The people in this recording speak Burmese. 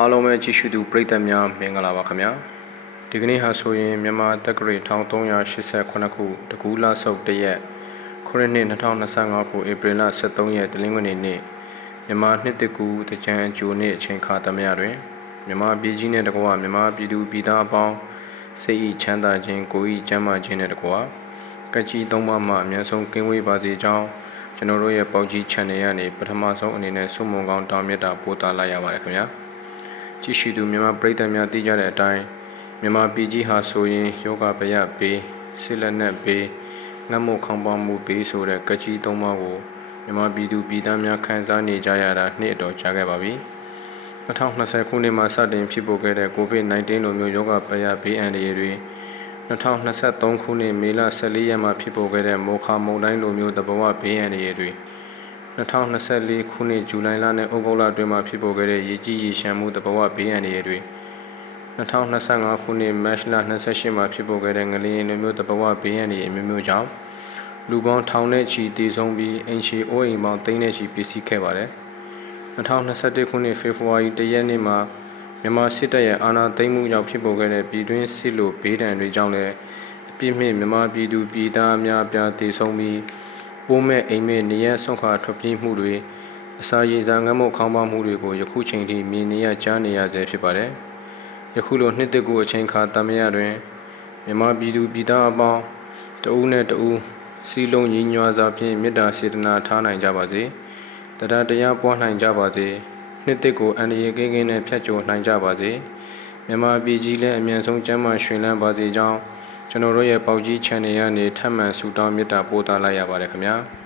အားလုံးပဲကြည့်ရှုသူပရိသတ်များမင်္ဂလာပါခင်ဗျာဒီကနေ့ဟာဆိုရင်မြန်မာတက္ကရာ1389ခုတကူးလဆုပ်တရက်ခရစ်နှစ်2025ခုဧပြီလ23ရက်တနင်္ဂနွေနေ့မြန်မာနှစ်တကူတကြံအကျိုးနေ့အချိန်ခါသမယတွင်မြန်မာပြည်ကြီးနှင့်တကွမြန်မာပြည်သူပြည်သားအပေါင်းစိတ်ဤချမ်းသာခြင်းကိုယ်ဤကျန်းမာခြင်းနှင့်တကွကကြီးသုံးပါးမှအမြတ်ဆုံးကင်းဝေးပါစေကြောင်းကျွန်တော်တို့ရဲ့ပေါက်ကြီး channel ကနေပထမဆုံးအနေနဲ့ဆုမွန်ကောင်းတောင်းမြတ်တာပို့သလိုက်ရပါတယ်ခင်ဗျာကြည့်ရှုသူမြန်မာပရိသတ်များသိကြတဲ့အတိုင်းမြန်မာပြည်ကြီးဟာဆိုရင်ယောဂဗျဘေးဆီလက်နက်ဘေးငတ်မို့ခေါင်းပေါမှုဘေးဆိုတဲ့ကကြီးသုံးပါးကိုမြန်မာပြည်သူပြည်သားများခံစားနေကြရတာနှစ်အတော်ကြာခဲ့ပါပြီ2020ခုနှစ်မှာစတင်ဖြစ်ပေါ်ခဲ့တဲ့ COVID-19 လိုမျိုးယောဂဗျဘေးအန္တရာယ်တွေ2023ခုနှစ်မေလ14ရက်မှာဖြစ်ပေါ်ခဲ့တဲ့မောခါမုန်တိုင်းလိုမျိုးသဘာဝဘေးအန္တရာယ်တွေ2024ခုနှစ်ဇူလိုင်လနဲ့ဩဂုတ်လအတွင်းမှာဖြစ်ပေါ်ခဲ့တဲ့ရေကြီးရေရှမ်းမှုသဘာဝဘေးအန္တရာယ်တွေ2025ခုနှစ်မတ်လ28မှာဖြစ်ပေါ်ခဲ့တဲ့ငလျင်လိုမျိုးသဘာဝဘေးအန္တရာယ်မျိုးမျိုးကြောင့်လူပေါင်းထောင်နဲ့ချီတည်ဆုံးပြီးအိမ်ရှိအိုးအိမ်ပေါင်းသိန်းနဲ့ချီပျက်စီးခဲ့ပါတယ်2021ခုနှစ်ဖေဖော်ဝါရီလရက်နေ့မှာမြန်မာစစ်တပ်ရဲ့အာဏာသိမ်းမှုကြောင့်ဖြစ်ပေါ်ခဲ့တဲ့ပြည်တွင်းစစ်လိုဘေးဒဏ်တွေကြောင့်လည်းအပြစ်မဲ့မြန်မာပြည်သူပြည်သားများပြားတည်ဆုံးပြီးပိုးမဲ့အိမ်မဲ့နေရဆွန့်ခွာထွက်ပြေးမှုတွေအစာရေစာငတ်မုတ်ခေါင်းပါမှုတွေကိုယခုချိန်ထိမြင်နေရကြားနေရဆဲဖြစ်ပါတယ်။ယခုလိုနှစ်သက်ကိုအချိန်ခါတမရတွင်မြန်မာပြည်သူပြည်သားအပေါင်းတဦးနဲ့တဦးစီလုံးညီညွတ်စွာဖြင့်မေတ္တာစေတနာထားနိုင်ကြပါစေ။တရားတရားပွားနိုင်ကြပါစေ။နှစ်သက်ကိုအန္တရာယ်ကင်းကင်းနဲ့ဖြတ်ကျော်နိုင်ကြပါစေ။မြန်မာပြည်ကြီးလည်းအမြန်ဆုံးကျန်းမာရွှင်လန်းပါစေကြောင်းကျွန်တော်တို့ရဲ့ပေါက်ကြီး channel ကနေထပ်မံဆုတောင်းမေတ္တာပို့သလိုက်ရပါတယ်ခင်ဗျာ။